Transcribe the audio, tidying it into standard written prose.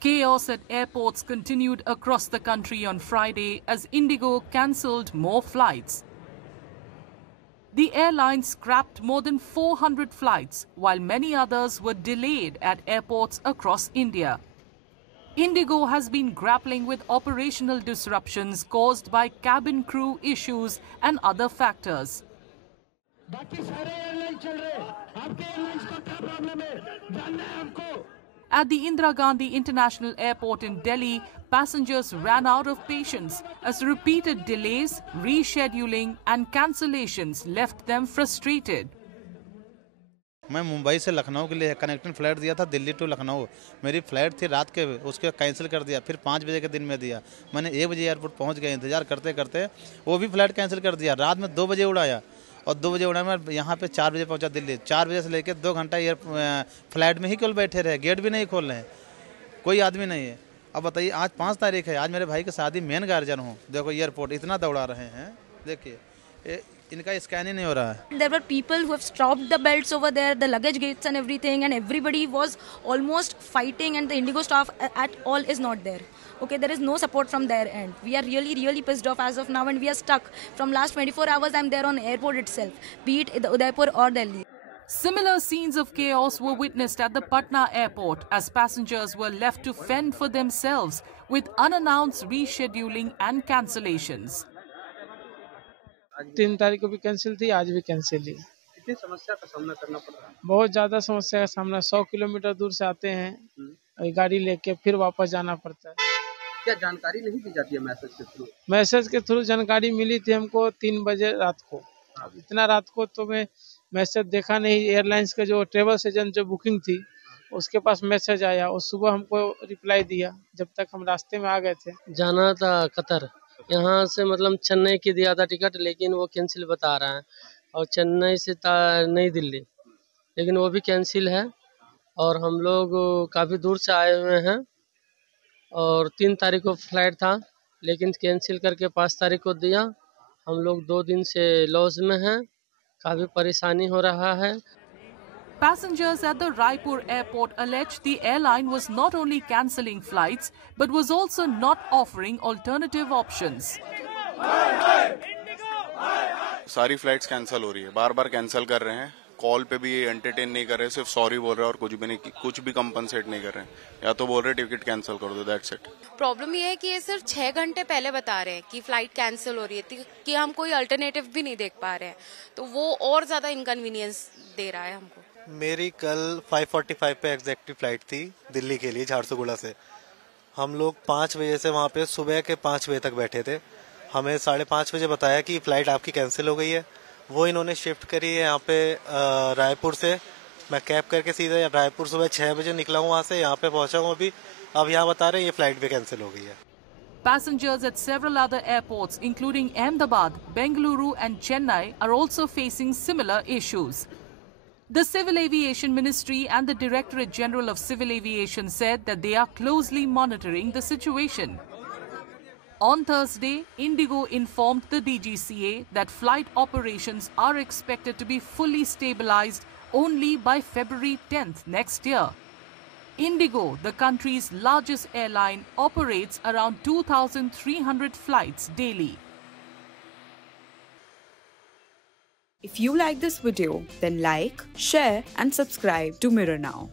Chaos at airports continued across the country on Friday as Indigo cancelled more flights. The airline scrapped more than 400 flights, while many others were delayed at airports across India. Indigo has been grappling with operational disruptions caused by cabin crew issues and other factors. At the Indira Gandhi International Airport in Delhi, passengers ran out of patience as repeated delays, rescheduling and cancellations left them frustrated. मैं मुंबई से लखनऊ के लिए connecting flight दिया था, Delhi to Lucknow. मेरी flight थी रात के, उसके कैंसिल कर दिया, फिर 5 बजे के दिन में दिया। मैंने 1 बजे एयरपोर्ट पहुंच गया, इंतज़ार करते करते वो भी फ़्लाइट कैंसिल कर दिया। रात में 2 बजे उड़ाया और 2 बजे उड़ा मैं यहाँ पे 4 बजे पहुँचा दिल्ली। 4 बजे से लेकर 2 घंटा फ़्लाइट में ही केवल बैठे रहे, गेट भी नहीं खोल रहे हैं, कोई आदमी नहीं है। अब बताइए, आज 5 तारीख है, आज मेरे भाई की शादी, मेन गार्जियन हूँ। देखो एयरपोर्ट इतना दौड़ा रहे हैं, देखिए इनका स्कैन ही नहीं हो रहा है। There were people who have stopped the belts over there, the luggage gates and everything, and everybody was almost fighting, and the Indigo staff at all is not there. Okay, there is no support from their end. We are really pissed off as of now, and we are stuck. From last 24 hours, I'm there on airport itself, be it Udaipur or Delhi. Similar scenes of chaos were witnessed at the Patna airport as passengers were left to fend for themselves with unannounced rescheduling and cancellations. 3 तारीख को भी cancel थी, आज भी cancel ही। कितनी समस्या का सामना करना पड़ रहा है? बहुत ज़्यादा समस्या का सामना। 100 किलोमीटर दूर से आते हैं गाड़ी लेके, फिर वापस जाना पड़ता है। क्या जानकारी नहीं दी जाती है मैसेज के थ्रू? मैसेज के थ्रू जानकारी मिली थी हमको 3 बजे रात को। इतना रात को तो मैं मैसेज देखा नहीं। एयरलाइंस के जो ट्रेवल्स एजेंट जो बुकिंग थी उसके पास मैसेज आया और सुबह हमको रिप्लाई दिया, जब तक हम रास्ते में आ गए थे। जाना था कतर, यहाँ से मतलब चेन्नई की दिया था टिकट, लेकिन वो कैंसिल बता रहा है, और चेन्नई से नई दिल्ली, लेकिन वो भी कैंसिल है। और हम लोग काफ़ी दूर से आए हुए हैं और 3 तारीख को फ्लाइट था, लेकिन कैंसिल करके 5 तारीख को दिया। हम लोग 2 दिन से लॉस में हैं, काफ़ी परेशानी हो रहा है। Passengers at the Raipur airport alleged the airline was not only cancelling flights but was also not offering alternative options. सारी फ्लाइट्स कैंसिल हो रही है, बार बार कैंसिल कर रहे हैं, कॉल पे भी एंटरटेन नहीं कर रहे, सिर्फ सॉरी बोल रहे हैं और कुछ भी कंपनसेट नहीं कर रहे हैं, या तो बोल रहे टिकट कैंसिल कर दो, दैट्स इट। प्रॉब्लम ये है कि ये सिर्फ 6 घंटे पहले बता रहे हैं कि फ्लाइट कैंसिल हो रही है, कि हम कोई अल्टरनेटिव भी नहीं देख पा रहे हैं, तो वो और ज्यादा इनकन्वीनियंस दे रहा है हमको। मेरी कल 5:45 पे एग्जैक्टिव फ्लाइट थी दिल्ली के लिए झारसुगुड़ा से। हम लोग 5 बजे से वहाँ पे सुबह के 5 बजे तक बैठे थे। हमें 5:30 बजे बताया कि फ़्लाइट आपकी कैंसिल हो गई है। वो इन्होंने शिफ्ट करी है यहाँ पे रायपुर से। मैं कैब करके सीधे रायपुर सुबह 6 बजे निकला हूँ वहाँ से, यहाँ पे पहुँचा हूँ अभी। अब यहाँ बता रहे हैं ये फ़्लाइट भी कैंसिल हो गई है। Passengers at several other airports, including Ahmedabad, Bengaluru and Chennai, are also facing similar issues. The Civil Aviation Ministry and the Directorate General of Civil Aviation said that they are closely monitoring the situation. On Thursday, Indigo informed the DGCA that flight operations are expected to be fully stabilized only by February 10th next year. Indigo, the country's largest airline, operates around 2,300 flights daily. If you like this video, then like, share and subscribe to Mirror Now.